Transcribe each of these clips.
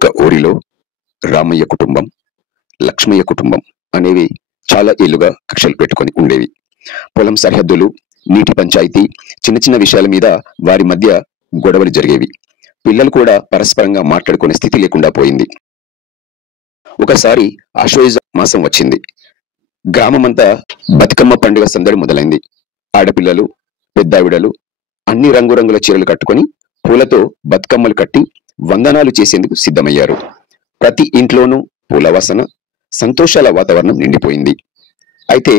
ఒక ఊరిలో రామయ్య కుటుంబం, లక్ష్మయ్య కుటుంబం అనేవి చాలా ఏళ్లుగా కక్షలు పెట్టుకొని ఉండేవి. పొలం సరిహద్దులు, నీటి పంచాయతీ, చిన్న చిన్న విషయాల మీద వారి మధ్య గొడవలు జరిగేవి. పిల్లలు కూడా పరస్పరంగా మాట్లాడుకునే స్థితి లేకుండా పోయింది. ఒకసారి ఆశ్వయుజ మాసం వచ్చింది. గ్రామమంతా బతుకమ్మ పండుగ సందడి మొదలైంది. ఆడపిల్లలు, పెద్దావిడలు అన్ని రంగురంగుల చీరలు కట్టుకొని పూలతో బతుకమ్మలు కట్టి వందనాలు చేసేందుకు సిద్ధమయ్యారు. ప్రతి ఇంట్లోనూ పూల వాసన, సంతోషాల వాతావరణం నిండిపోయింది. అయితే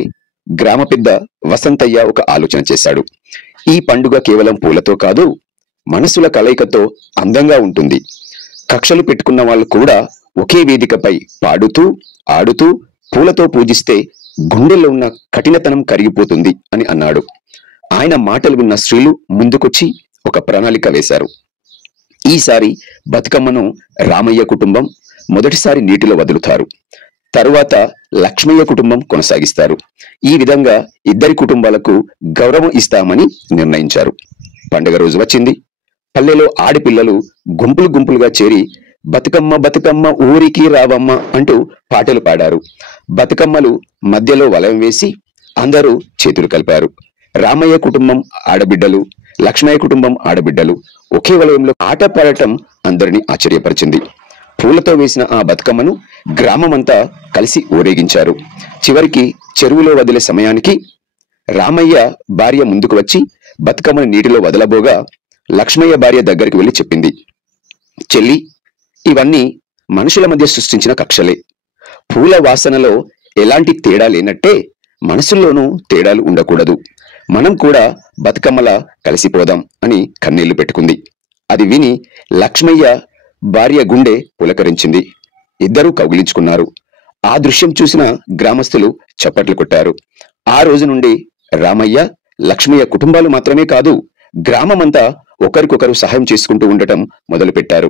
గ్రామ పెద్ద వసంతయ్య ఒక ఆలోచన చేశాడు. ఈ పండుగ కేవలం పూలతో కాదు, మనసుల కలయికతో అందంగా ఉంటుంది. కక్షలు పెట్టుకున్న వాళ్ళు కూడా ఒకే వేదికపై పాడుతూ ఆడుతూ పూలతో పూజిస్తే గుండెల్లో ఉన్న కఠినతనం కరిగిపోతుంది అని అన్నాడు. ఆయన మాటలు విన్న స్త్రీలు ముందుకొచ్చి ఒక ప్రణాళిక వేశారు. ఈసారి బతుకమ్మను రామయ్య కుటుంబం మొదటిసారి నీటిలో వదులుతారు. తరువాత లక్ష్మయ్య కుటుంబం కొనసాగిస్తారు. ఈ విధంగా ఇద్దరి కుటుంబాలకు గౌరవం ఇస్తామని నిర్ణయించారు. పండుగ రోజు వచ్చింది. పల్లెలో ఆడపిల్లలు గుంపులు గుంపులుగా చేరి బతుకమ్మ బతుకమ్మ ఊరికి రావమ్మ అంటూ పాటలు పాడారు. బతుకమ్మలు మధ్యలో వలయం వేసి అందరూ చేతులు కలిపారు. రామయ్య కుటుంబం ఆడబిడ్డలు, లక్ష్మయ్య కుటుంబం ఆడబిడ్డలు ఒకే వలయంలో ఆట పాడటం అందరినీ ఆశ్చర్యపరిచింది. పూలతో వేసిన ఆ బతుకమ్మను గ్రామమంతా కలిసి ఊరేగించారు. చివరికి చెరువులో వదిలే సమయానికి రామయ్య భార్య ముందుకు వచ్చి బతుకమ్మను నీటిలో వదలబోగా లక్ష్మయ్య భార్య దగ్గరికి వెళ్ళి చెప్పింది, చెల్లి, ఇవన్నీ మనుషుల మధ్య సృష్టించిన కక్షలే. పూల వాసనలో ఎలాంటి తేడా లేనట్టే మనసుల్లోనూ తేడాలు ఉండకూడదు. మనం కూడా బతుకమ్మలా కలిసిపోదాం అని కన్నీళ్లు పెట్టుకుంది. అది విని లక్ష్మయ్య భార్య గుండె పులకరించింది. ఇద్దరూ కౌగిలించుకున్నారు. ఆ దృశ్యం చూసిన గ్రామస్తులు చప్పట్లు కొట్టారు. ఆ రోజు నుండి రామయ్య, లక్ష్మయ్య కుటుంబాలు మాత్రమే కాదు, గ్రామమంతా ఒకరికొకరు సహాయం చేసుకుంటూ ఉండటం మొదలుపెట్టారు.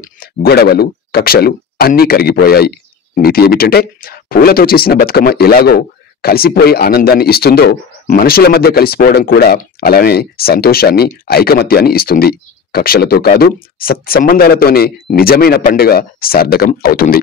గొడవలు, కక్షలు అన్నీ కరిగిపోయాయి. నీతి ఏమిటంటే, పూలతో చేసిన బతుకమ్మ ఎలాగో కలిసిపోయి ఆనందాన్ని ఇస్తుందో, మనుషుల మధ్య కలిసిపోవడం కూడా అలానే సంతోషాన్ని, ఐకమత్యాన్ని ఇస్తుంది. కక్షలతో కాదు, సత్సంబంధాలతోనే నిజమైన పండుగ సార్థకం అవుతుంది.